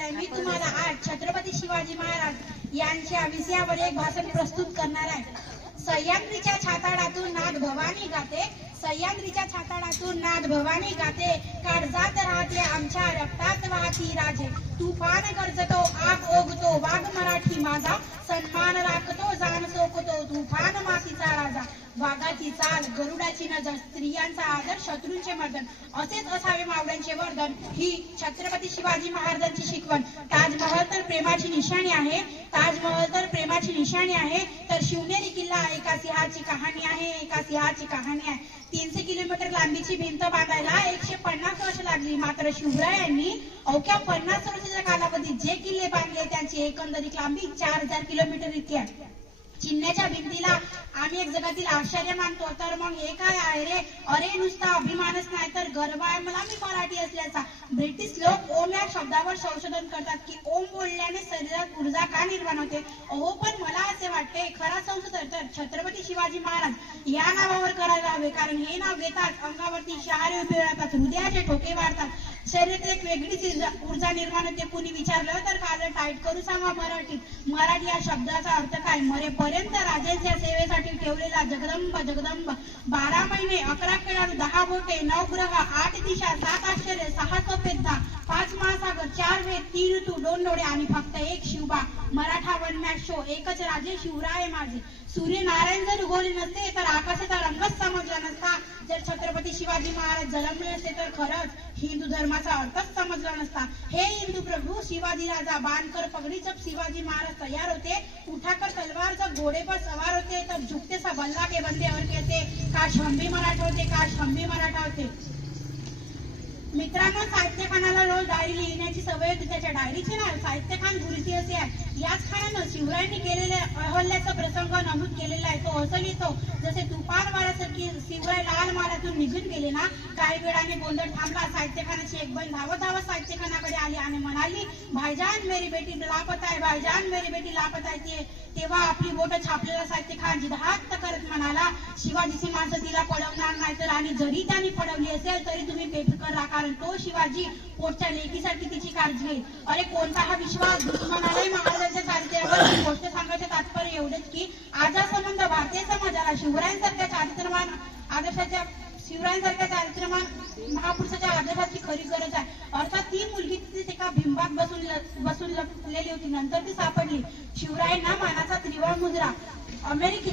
सांगितलंय. मी तुम्हाला आज छत्रपती शिवाजी महाराज यांच्या विषयावर एक भाषण प्रस्तुत करणार आहे. सह्याद्रीच्या छाताडातून नाद भवानी गाते, सह्याद्रीच्या छाताडातून नाद भवानी गाते, काळजात राहते आमच्या रक्तात वाहती राजे. तुफान गरजतो आग ओगतो वाघ मराठी माझा, सन्मान राखतो जाण सोकतो तुफान मातीचा राजा. वाघाची चाल गरुडाची नजर, स्त्रियांचा आदर शत्रूंचे मर्दन, असेच असावे मावळ्यांचे वर्धन, ही छत्रपती शिवाजी महाराजांची शिकवण. ताजमहल तर प्रेमाची निशाणी आहे, ताजमहल तर प्रेमाची निशाणी आहे, तर शिवनेरी किल्ला एका सिंहाची कहाणी आहे, एका सिंहाची कहाणी आहे. 300 किलोमीटर लांबीची भिंत बांधायला 150 वर्ष लागली, मात्र शिवरायांनी अवघ्या 50 वर्षाच्या कालावधीत जे किल्ले बांधले त्यांची एकंदरीत लांबी 4000 किलोमीटर इतकी आहे. चिन्हाच्या भिंतीला आम्ही एक जगातील आश्चर्य मानतो, तर मग हे काय आहे रे? अरे नुसता अभिमानच नाही तर गर्व आहे मला मी मराठी असल्याचा. ब्रिटिश लोक ओम या शब्दावर संशोधन करतात की ओम बोलल्याने शरीरात ऊर्जा का निर्माण होते. अहो पण मला असे वाटते खरा संशोधन तर छत्रपती शिवाजी महाराज या नावावर करायला हवे, कारण हे नाव घेतात अंगावरती शहारे उभे राहतात, हृदयाचे ठोके वाढतात, शरीरात एक वेगळीच ऊर्जा निर्माण होते. कुणी विचारलं तर काल टाईट करू सांगा मराठीत. मराठी या शब्दाचा अर्थ काय? मरेपर्यंत राजांच्या सेवेसाठी ठेवलेला जगदंब जगदंब. 12 महिने 11 खेळाडू 10 बोटे 9 ग्रह 8 दिशा 7 आश्चर्य 6 सफेद 5 महासागर 4 वेद 3 ऋतू 2 डोळे आणि फक्त एक शिवबा. मराठा वनमॅच शो एकच राजे शिवराय माझे. सूर्यनारायण जर उगवले नसते तर आकाशाचा रंगच समजला नसता. जर छत्रपती शिवाजी महाराज जन्मले असते तर खरंच हिंदू धर्माचा अर्थच समजला नसता. हे हिंदू प्रभू शिवाजी राजा बाणकर पगडी जब शिवाजी महाराज तयार होते, उठाकर तलवार जब घोड़े पर सवार होते तब झुकते सा बल्ला के बंदे और कहते काश हम भी मराठा होते, काश हम भी मराठा होते. मित्रांनो, साहित्यखानाला रोज डायरी लिहिण्याची सवय होती. त्याच्या डायरीचे नाव साहित्यखान गुरुजी असे आहे. याच खानानं शिवरायांनी केलेल्या अहल्याचा प्रसंग नमूद केलेला आहे. तो असं लिहितो, जसे तुफान वाऱ्यासारखी शिवराय लाल महालातून निघून गेले ना, काही वेळाने गोंधळ थांबला. साहित्यखानाची एक बहीण धावत धावत साहित्यखानाकडे आली आणि म्हणाली, भाईजान मेरी बेटी लापता आहे, भाईजान मेरी बेटी लापता आहे. तेव्हा आपली बोट छापलेला साहित्यखान जिद्द करत म्हणाला, शिवाजीची माणसं तिला पडवणार नाही तर, आणि जरी त्यांनी पडवली असेल तरी तुम्ही बेफिकर राहा, कारण तो शिवाजी पोटच्या लेकीसाठी तिची काळजी घेईल. अरे कोणता हा विश्वास? दुश्मनालाही महाराजांच्या चारित्र्यावर ही गोष्ट सांगायचे तात्पर्य एवढेच की आजचा संबंध भारतीय समाजाला शिवरायांसारख्या चारित्र्यवान आदर्शाच्या शिवरायांसारख्या चारित्र्यवान महापुरुषाच्या आदर्शाची खरी गरज आहे. अर्थात ती मुलगी तिथे एका भिंबात बसून लपलेली होती. नंतर ती सापडली. शिवरायांना मानाचा त्रिवळ मुद्रा. अमेरिकेच्या